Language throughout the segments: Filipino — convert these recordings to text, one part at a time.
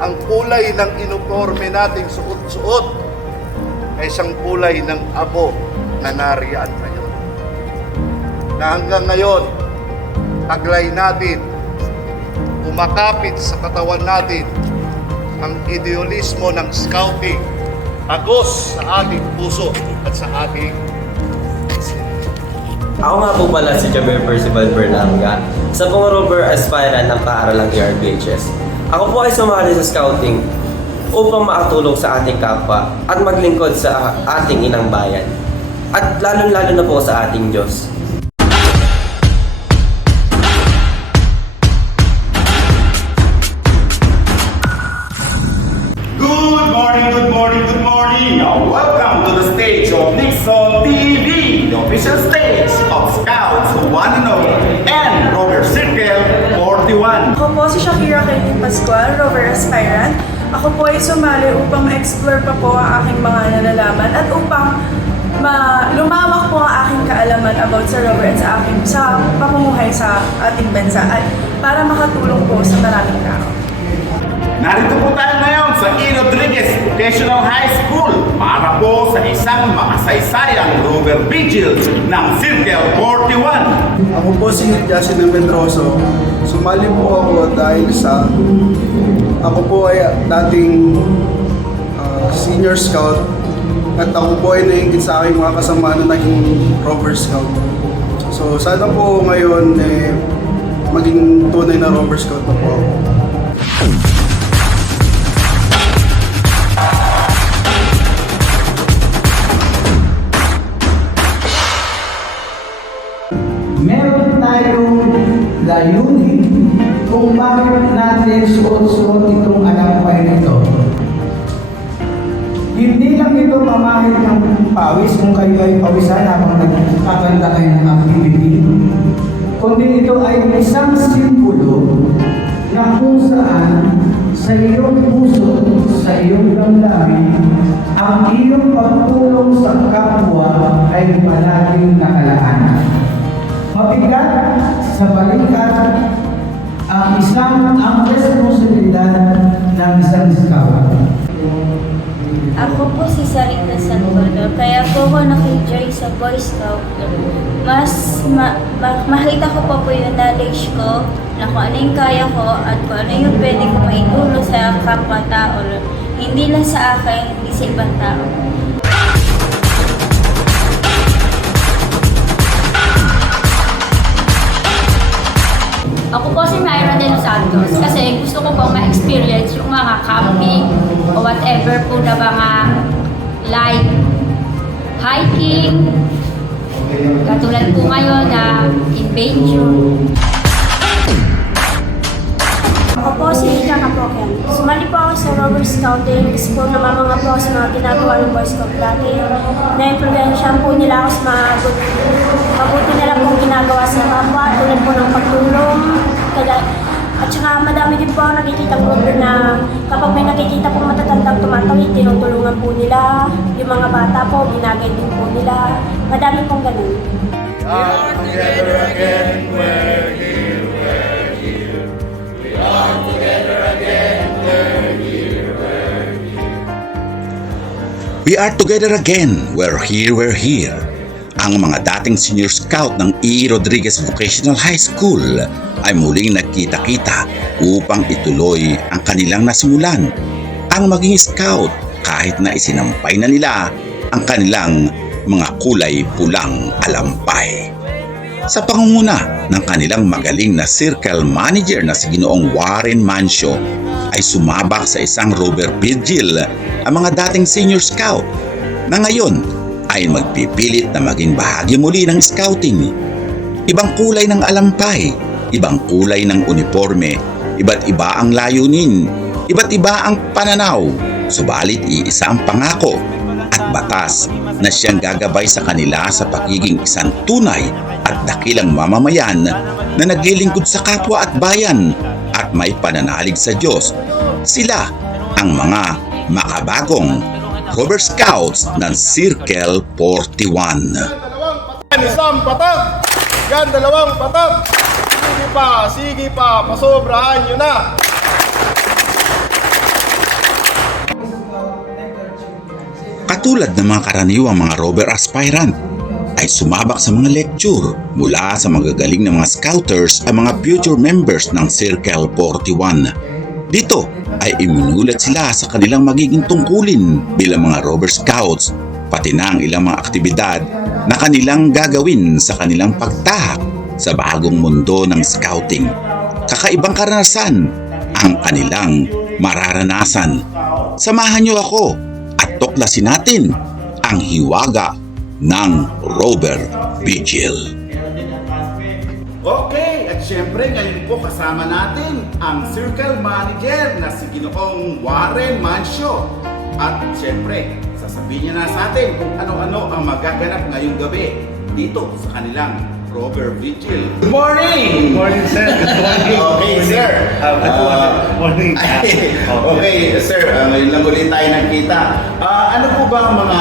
ang kulay ng uniforme nating suot-suot ay isang kulay ng abo na nariyan ngayon. Na hanggang ngayon, taglay natin, kumakapit sa katawan natin ang idealismo ng scouting, agos sa ating puso at sa ating Ako nga po pala si Javier Percival Berlanga, sa Rover Aspirant ng Paaralang ERBHS. Ako po ay sumali sa scouting upang makatulong sa ating kapwa at maglingkod sa ating inang bayan. At lalong-lalo na po sa ating Diyos. Good morning, good morning, good morning! Welcome to the stage of Nixon TV, the official stage of Scouts 1 and Rover Circle 41. Ako po si Shakira Kailin Pascual, Rover Aspirant. Ako po ay sumali upang ma-explore pa po ang aking mga nalalaman at upang lumawak po ang aking kaalaman about sa Rover at sa pamumuhay sa ating bansa at para makatulong po sa maraming tao. Narito po tayo ngayon sa E. Rodriguez Vocational High School para po sa isang makasaysayang Rover Vigil ng Circle 41. Ako po si Jason Mentroso. Sumali po ako dahil sa ako po ay dating senior scout at ako po ay nainggit sa aking mga kasama na naging Rover Scout. So sana po ngayon maging tunay na Rover Scout na po ako. Meron tayong layunin kung bakit natin suot-suot itong alampay nito. Hindi lang ito pamahit ng pawis kung kayo ay pawisan habang nagkakanda kayo ng activity, kundi ito ay isang simbolo na kung saan sa iyong puso, sa iyong damdamin, ang iyong pagtulong sa kapwa ay palaging nakalaan. Mabigat sa balikat ang responsibilidad ng isang scout. Ako po si Sarita Santono, kaya po ako nakijoin sa Boy Scout. Mas makita ko pa po yung knowledge ko na kung ano yung kaya ko at kung ano yung pwede ko maitulong sa kapwa-tao. Hindi lang sa akin, hindi sa ibang tao. Ako po si Myra De Los Santos kasi gusto ko pong ma-experience yung mga camping o whatever po na mga like hiking, katulad po ngayon na adventure. Ako po si Ika Kapoken. Sumali po ako sa Rover Scouting kasi po namamanga po ako sa mga ginagawa ng Boy Scout dati. Na-influensyan po nila ako sa mabuti nila pong ginagawa sa kapwa, tulad po ng pagtulong. At saka madami din po ako nakikita po na kapag may nakikita pong matatandang tumatawid, tinutulungan po nila. Yung mga bata po, ginagay din po nila. Madami pong ganun. together again, we're here, we're here. We are together again, we're here, we're here. We are together again. We're here, we're here. Ang mga dating senior scout ng E. Rodriguez Vocational High School ay muling nagkita-kita upang ituloy ang kanilang nasimulan, ang maging scout kahit na isinampay na nila ang kanilang mga kulay pulang alampay. Sa pangunguna ng kanilang magaling na circle manager na si Ginoong Warren Mancio ay sumabak sa isang Rover Vigil ang mga dating senior scout na ngayon ay magpipilit na maging bahagi muli ng scouting. Ibang kulay ng alampay, ibang kulay ng uniforme, iba't iba ang layunin, iba't iba ang pananaw, subalit iisa ang pangako at batas na siyang gagabay sa kanila sa pagiging isang tunay at dakilang mamamayan na naglilingkod sa kapwa at bayan at may pananalig sa Diyos. Sila ang mga makabagong Rover Scouts ng Circle 41. Isang patag! Yan, dalawang patag! Sige pa, pasobrahan nyo na! Katulad ng mga karaniwang mga rover aspirant, ay sumabak sa mga lecture mula sa magagaling na mga scouters ang mga future members ng Circle 41. Dito ay iminulat sila sa kanilang magiging tungkulin bilang mga rover scouts, pati na ang ilang mga aktibidad na kanilang gagawin sa kanilang pagtahak sa bagong mundo ng scouting. Kakaibang karanasan ang kanilang mararanasan. Samahan niyo ako at tuklasin natin ang hiwaga ng Rover Vigil. Okay, at syempre ngayon po kasama natin ang Circle Manager na si Ginoong Warren Mancio. At syempre, sasabihin niya na sa atin kung ano-ano ang magaganap ngayong gabi dito sa kanilang Rover Vigil. Good morning! Good morning, sir. Good morning. Okay, sir. Good morning. Okay, sir. Ngayon lang ulit tayo nagkita. Ano po ba ang mga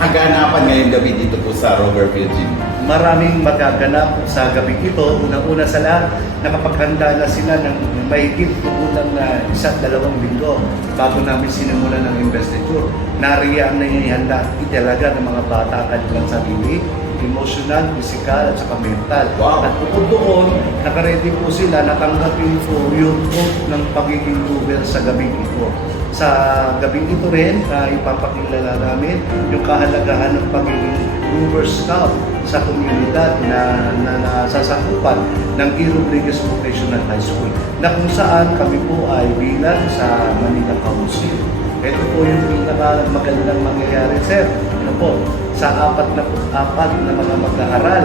kaganapan ngayong gabi dito po sa Rover Vigil? Maraming magaganap sa gabi ito. Unang-una sa lahat, nakapaghanda na sila ng mahigit kulang na 1-2 linggo bago namin sinimulan ng investiture. Nariyaan na ihanda talaga ng mga bata kanilang sarili, emotional, physical, at saka mental. Wow. At bukod doon, nakaredy po sila, natanggapin po yung hope ng pagiging rover sa gabing ito. Sa gabing ito rin, ipapakilala namin yung kahalagahan ng pagiging rover scout sa komunidad na nasasakupan ng E. Rodriguez Vocational High School, na kung saan kami po ay bilang sa Manila Council. Ito po yung pinakamagandang mangyayari, sir. Ano po, sa 44 na mga mag-aaral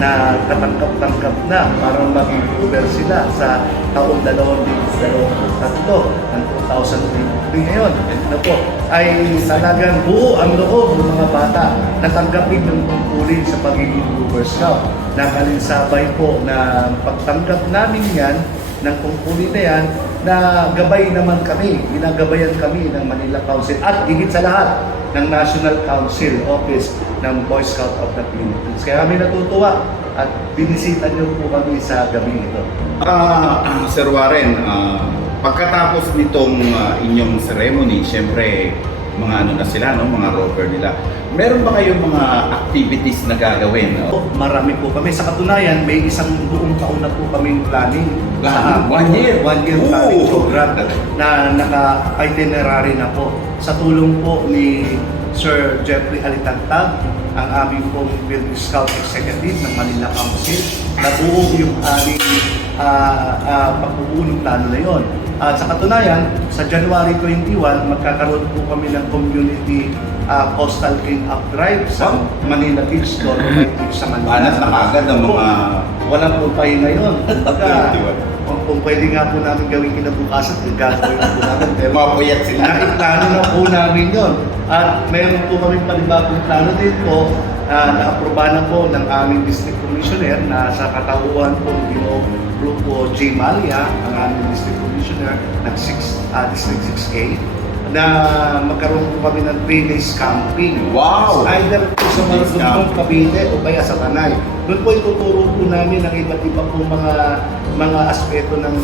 na katanggap-tanggap na para maging rover sila sa taong 2023 ng 2023 ngayon. Ano po, ay talagang buo ang loob ng mga bata na tanggapin ng tungkulin sa pagiging rover scout. Nakalinsabay po na pagtanggap namin yan ng tungkulin na yan, na gabay naman kami, ginagabayan kami ng Manila Council at higit sa lahat ng National Council Office ng Boy Scout of the Philippines. Kaya kami natutuwa at binisitan niyo po kami sa gabi ito. Sir Warren, pagkatapos nitong inyong ceremony, syempre mga ano na sila, no? Mga rover nila. Meron ba kayong mga activities na gagawin? No? Marami po kami. Sa katunayan, may isang buong taon na po kaming planning. One year? One year planning program na naka-itinerary na po. Sa tulong po ni Sir Jeffrey Alitagtag, ang aming pong Field Scout Executive ng Manila Council, nabuo yung aming pagbubuo ng plano na yun. Sa katunayan, sa January 21, magkakaroon po kami ng community coastal clean-up drive sa Manila Beach, Dolomite Beach sa Manila. Banat na agad ang mga... Walang po pahinga yun. Kung pwede nga po namin gawin kinabukasan, gagawin po namin. Pero Mapuyat sila. Naiplano na po namin yun. At meron po kami panibagong plano din po na-aproba na po ng aming district commissioner na sa katauhan po ng Grupo J. Malia, ang aming district commissioner ng District 6A, na magkaroon po kami ng 3 days camping. Wow! Either po sa mga Luzon, Cavite o kaya sa Tanay. Doon po ituturo po namin ang iba't iba po mga aspeto ng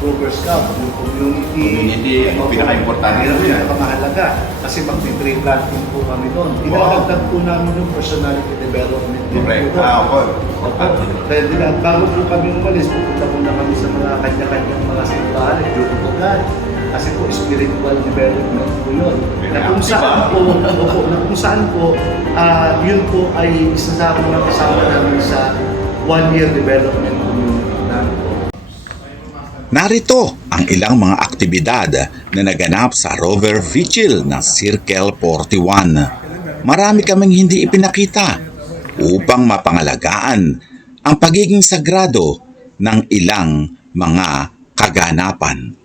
Rover Scout, yung community, ang pinaka-importante yun. yan. Pinaka-mahalaga kasi mag-tree planting po kami doon. Inadagdag po namin yung personality development. Correct. Dahil bago po kami umalis, pupunta po na kami sa mga kanya-kanyang mga simbahan, yung kasi po spiritual development po yun. Na kung saan po, yun po ay isasama na kasama namin sa 1-year development community namin po. Narito ang ilang mga aktibidad na naganap sa Rover Vigil ng Circle 41. Marami kaming hindi ipinakita upang mapangalagaan ang pagiging sagrado ng ilang mga kaganapan.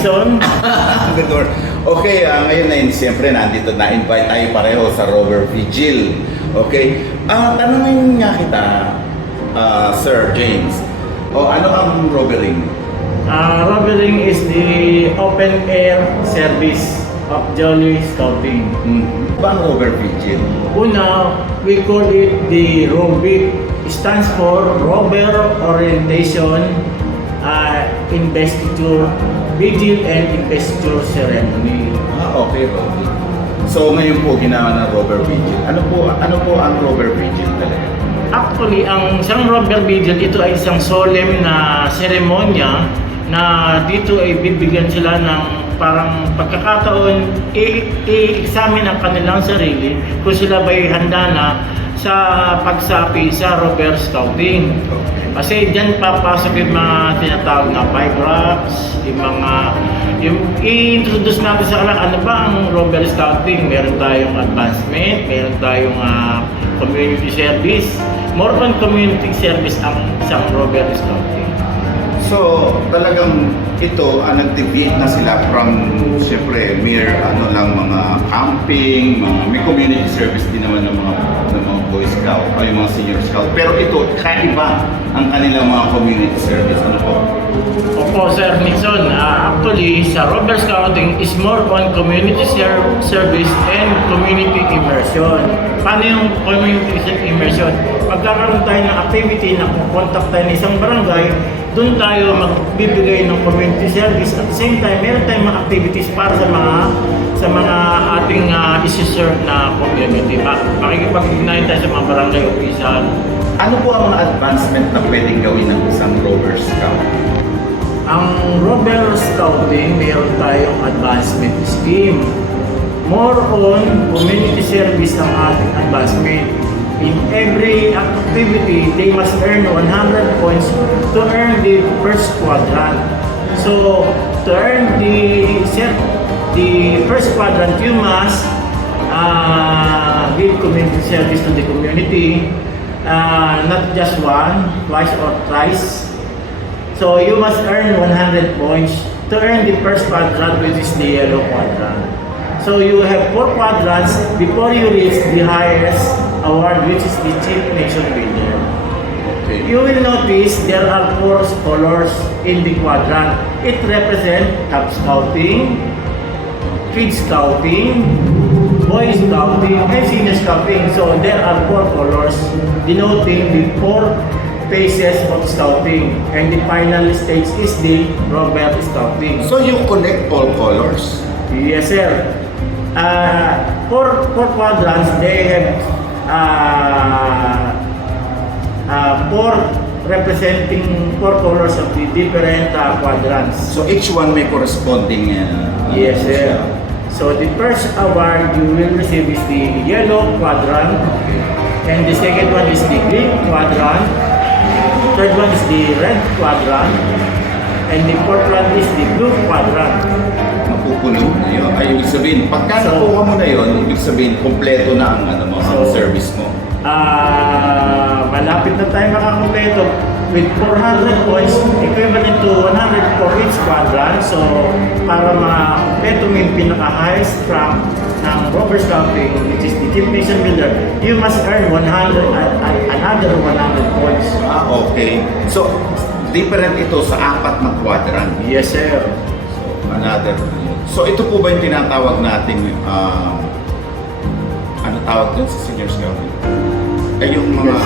Nixon. Good morning. Okay, ngayon na yun, siyempre nandito, na-invite tayo pareho sa Rover Vigil. Okay, tanongin nga kita, Sir James, ano ang rovering? Rovering is the open air service of Jolly Scouting. Ba ang Rover Vigil? Una, we call it the ROVIC. Stands for Rover Orientation Investiture Vigil and Investiture Ceremony. Okay, Rover. So ngayon po ginawa ng Rover Vigil. Ano po ang Rover Vigil talaga? Actually, ang isang Rover Vigil, ito ay isang solemn na seremonya na dito ay bibigyan sila ng parang pagkakataon i-examine ang kanilang sarili kung sila ba'y handa na sa pagsapi sa Rover Scouting. Kasi dyan papasok yung mga tinatawag na 5 rocks, i-introduce natin sa kanila ano ba ang Rover Scouting. Meron tayong advancement, meron tayong community service. More on community service ang isang Rover Scouting. So, talagang ito, nag-deviate na sila from, siyempre, mere mga camping, may community service din naman ng mga Boy Scout o yung mga Senior Scout. Pero ito, kaiba ang kanilang mga community service. Ano po? Opo, Sir Nixon. Actually, sa Rover Scouting is more on community service and community immersion. Paano yung community immersion? Pagkakaroon tayo ng activity na contact tayo ng isang barangay, doon tayo magbibigay ng community service. At the same time, meron tayong mga activities para sa mga ating isi-serve na community. Makikipag-ignite tayo sa mga barangay official. Ano po ang mga advancement na pwedeng gawin ng isang Rover Scout? Ang Rover Scouting, meron tayong advancement scheme. More on community service ang ating advancement. In every activity, they must earn 100 points to earn the first quadrant. So, to earn the first quadrant, you must give community service to the community, not just one, twice or thrice. So, you must earn 100 points to earn the first quadrant, which is the yellow quadrant. So, you have 4 quadrants before you reach the highest award, which is the Chief Nation Builder. Okay. You will notice there are 4 colors in the quadrant. It represents Cub Scouting, Kid Scouting, Boy Scouting, and Senior Scouting. So there are 4 colors denoting the 4 phases of Scouting. And the final stage is the Rover Scouting. So you connect all colors? Yes, sir. 4 quadrants, they have 4 representing 4 colors of the different quadrants. So each one may corresponding Yes, sir. So the first award you will receive is the yellow quadrant, and the second one is the green quadrant, third one is the red quadrant, and the fourth one is the blue quadrant. Mapupuno na yun. Ay, ibig sabihin, pagka nakuha mo na yun, ibig sabihin, kompleto na ang ang service mo. Malapit na tayo makakompleto with 400 points equivalent to 100 for each quadrant. So, para ma-kompleto mo yung pinaka-highest rank ng Rover Scouting, which is the Chief Nation Builder, you must earn another 100 points. Okay. So, different ito sa 4 na quadrant. Yes, sir. So, another. So, ito po ba yung tinatawag nating ano tawag dun sa Senior Scouting? Ay, yung mga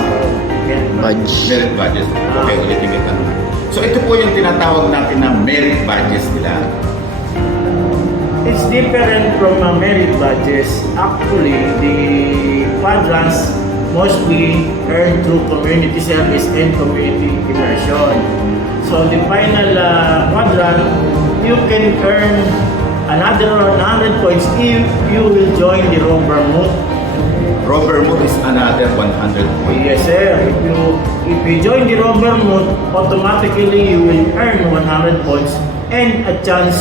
merit badges. Okay, ulitin kita naman. So, ito po yung tinatawag natin na merit badges nila. It's different from merit badges. Actually, the quadrants mostly earned through community service and community immersion. So, the final quadrant, you can earn another 100 points if you will join the Rover Moot. Rover Moot is another 100 points. Yes, sir. If you join the Rover Moot, automatically you will earn 100 points and a chance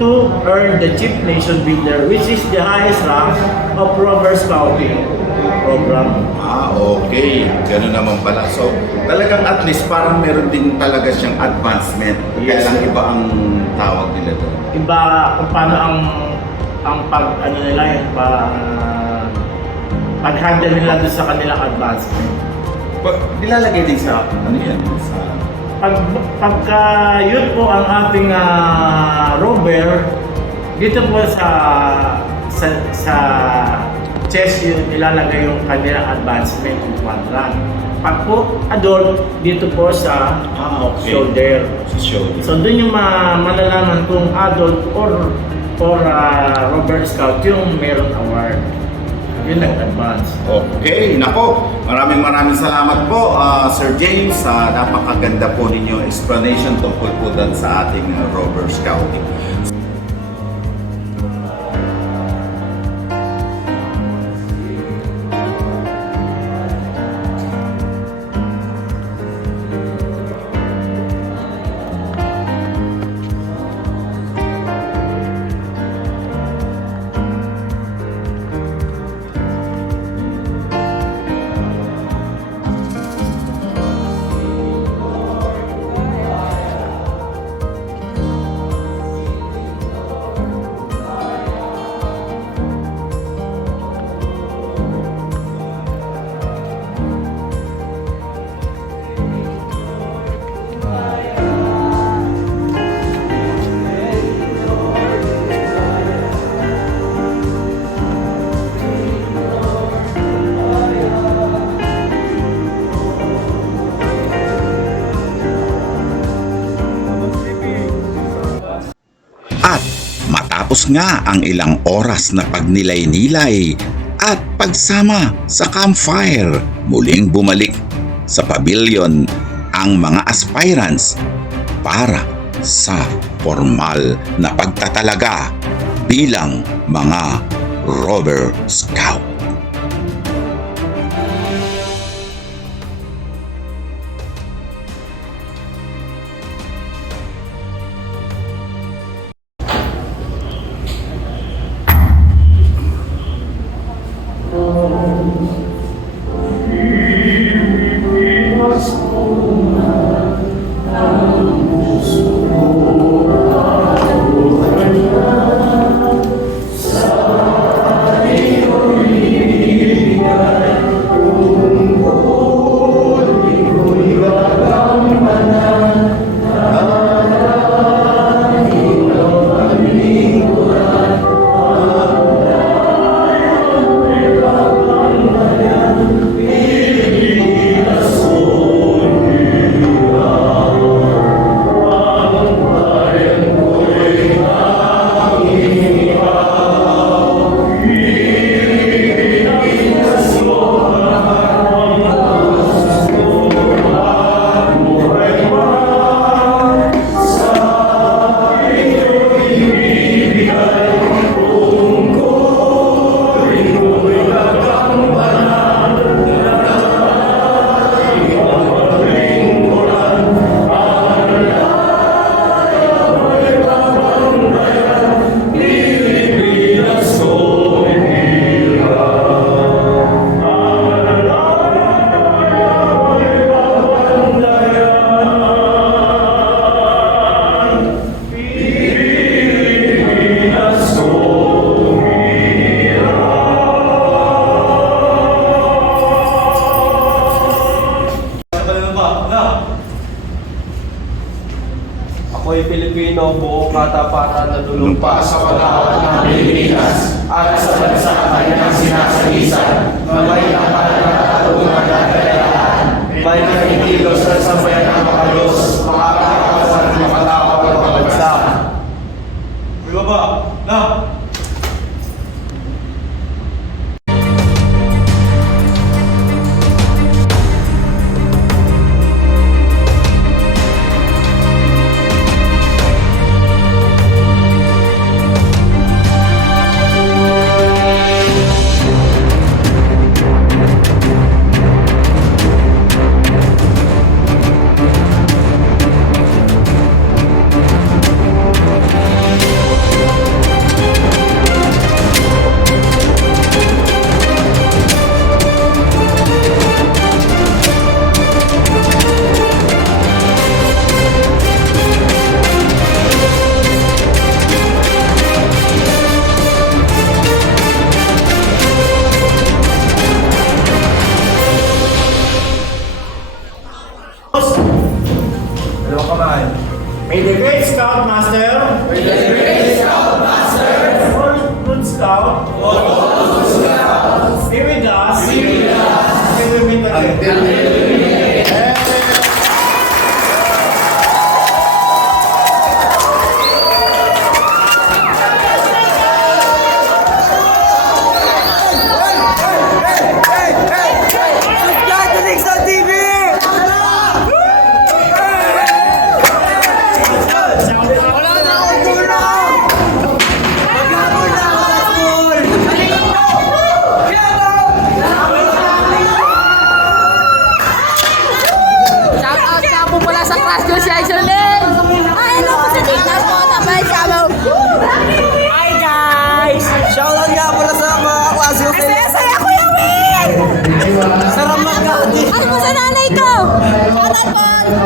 to earn the Chief Nation Builder, which is the highest rank of Rover Scouting program. Okay. Ganun naman pala. So, talagang at least parang meron din talaga siyang advancement. Kaya Yes. lang iba ang tawag nila doon. Iba kung paano ang nila yung pag-handle nila doon sa kanilang advancement. Nilalagay din sa, ano yan? Sa... Pagka yun po ang ating rover, dito po sa chest yun nilalagay yung kanilang advancement in quadrant. Pag po adult, dito po sa shoulder. Sa shoulder. So doon yung malalaman kung adult or Rover Scout yung meron award. Yun ang advance. Okay, nako. Maraming salamat po, Sir James, sa napakaganda po ninyo explanation tungkol po dun sa ating Rover Scouting. At matapos nga ang ilang oras na pagnilay-nilay at pagsama sa campfire, muling bumalik sa pavilion ang mga aspirants para sa formal na pagtatalaga bilang mga Rover Scout. Ako'y Pilipino, buong katapatan na lulumpa sa pagkakaroon ng Pilipinas at sa bansa kanyang sinasagisan, may nakakatatungan at kayaan, may nakikilos sa sambayan ng makalos, makakakasan at makatawag ng mga bansa. Baba, na! Okay,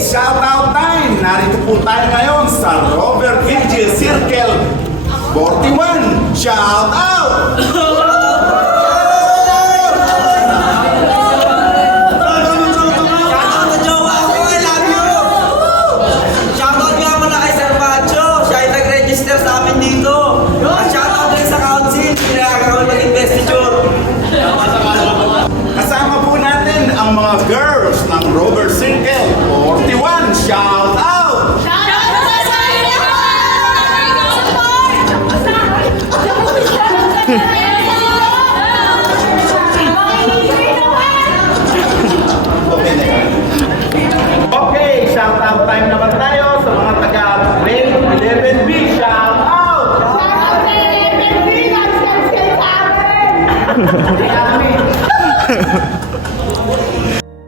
shout out time! Narito po tayo ngayon sa Robert Virgil Circle 41. Shout out! Shoutout nga pala kay Sir Pacho, siya ay nag-register sa amin dito. At shoutout din sa council, pinagagawa